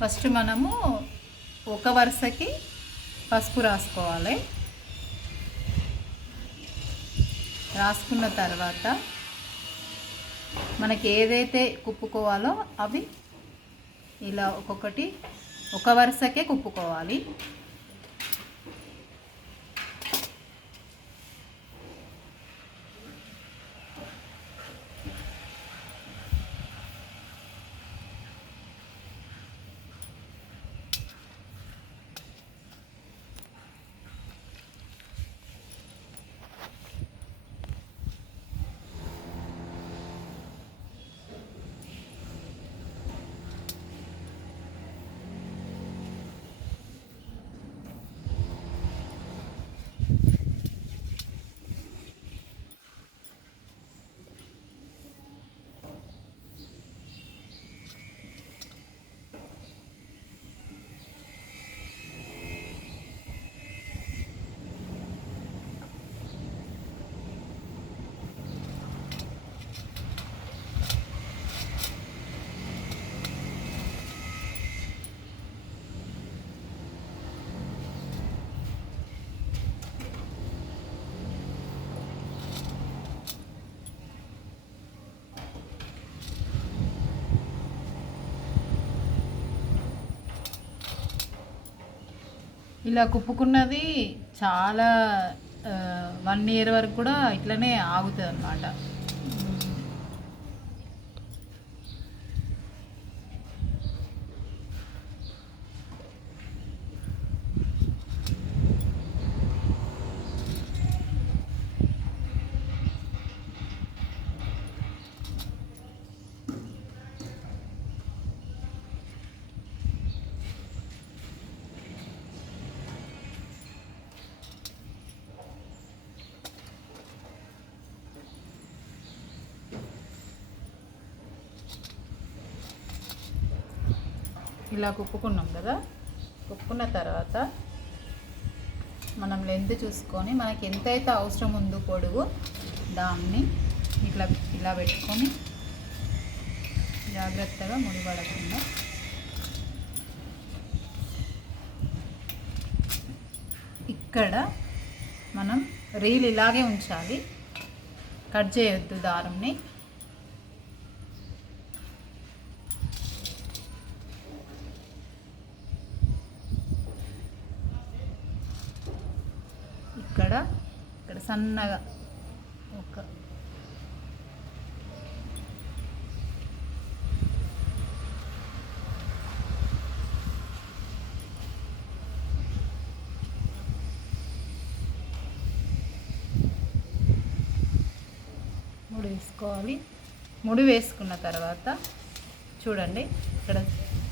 First మనము ఒక వరుసకి పసుపు రాసుకోవాలి. రాసుకున్న తర్వాత మనకి ఏదైతే కుప్పుకోవాలో అవి ఇలా ఒక్కొక్కటి ఒక వరుసకే కుప్పుకోవాలి. ఇలా కుప్పుకున్నది చాలా 1 ఇయర్ వరకు కూడా ఇట్లనే ఆగుతుంది అన్నమాట. ఇలా కుప్పుకున్నాం కదా. కుప్పుకున్న తర్వాత మనం లెంత్ చూసుకొని మనకి ఎంతైతే అవసరం ఉందో పొడుగు దాన్ని ఇలా పెట్టుకొని జాగ్రత్తగా ముడిపడకుండా ఇక్కడ మనం రీల్ ఇలాగే ఉంచాలి, కట్ చేయొద్దు దారంని. ఇక్కడ సన్నగా ఒక ముడి వేసుకోవాలి. ముడి వేసుకున్న తర్వాత చూడండి, ఇక్కడ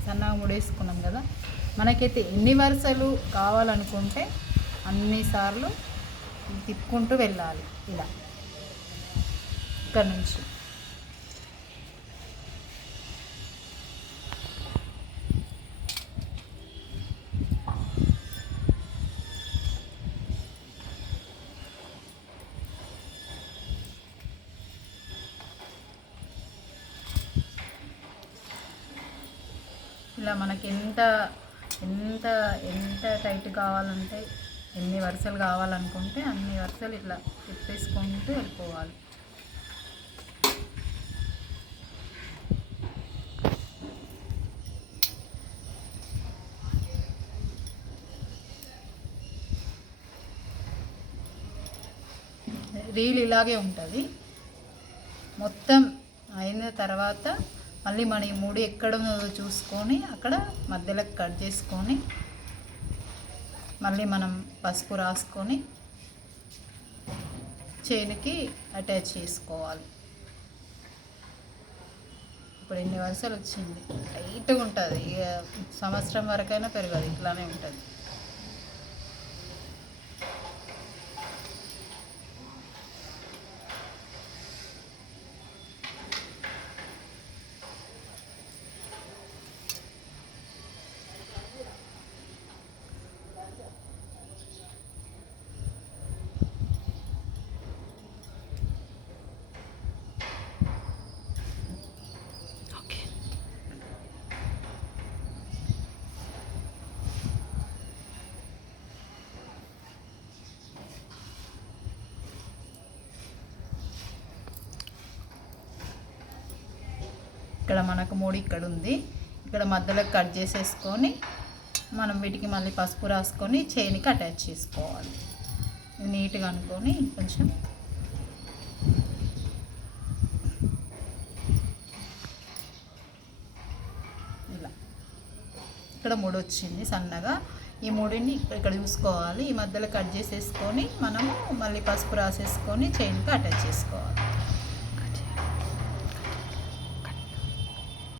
సన్నగా ముడి వేసుకున్నాం కదా. మనకైతే ఎన్ని వరుసలు కావాలనుకుంటే అన్నిసార్లు తిప్పుకుంటూ వెళ్ళాలి. ఇలా ఇక్కడ నుంచి ఇలా మనకి ఎంత ఎంత ఎంత టైట్ కావాలంటే, ఎన్ని వరుసలు కావాలనుకుంటే అన్ని వరుసలు ఇట్లా తిప్పేసుకుంటూ వెళ్ళిపోవాలి. రీల్ ఇలాగే ఉంటుంది. మొత్తం అయిన తర్వాత మళ్ళీ మన ఈ ముడి ఎక్కడ ఉన్నదో చూసుకొని అక్కడ మధ్యలోకి కట్ చేసుకొని మళ్ళీ మనం పసుపు రాసుకొని చైన్కి అటాచ్ చేసుకోవాలి. ఇప్పుడు ఎన్ని వరుసలు వచ్చింది, టైట్గా ఉంటుంది. ఇక సంవత్సరం వరకైనా పెరగదు, ఇట్లానే ఉంటుంది. ఇక్కడ మనకు మూడు ఇక్కడ ఉంది, ఇక్కడ మధ్యలో కట్ చేసేసుకొని మనం వీటికి మళ్ళీ పసుపు రాసుకొని చైన్కి అటాచ్ చేసుకోవాలి. నీట్గా అనుకొని కొంచెం ఇలా ఇక్కడ మూడు వచ్చింది సన్నగా. ఈ మూడిని ఇక్కడ చూసుకోవాలి, ఈ మధ్యలో కట్ చేసేసుకొని మనము మళ్ళీ పసుపు రాసేసుకొని చైన్కి అటాచ్ చేసుకోవాలి.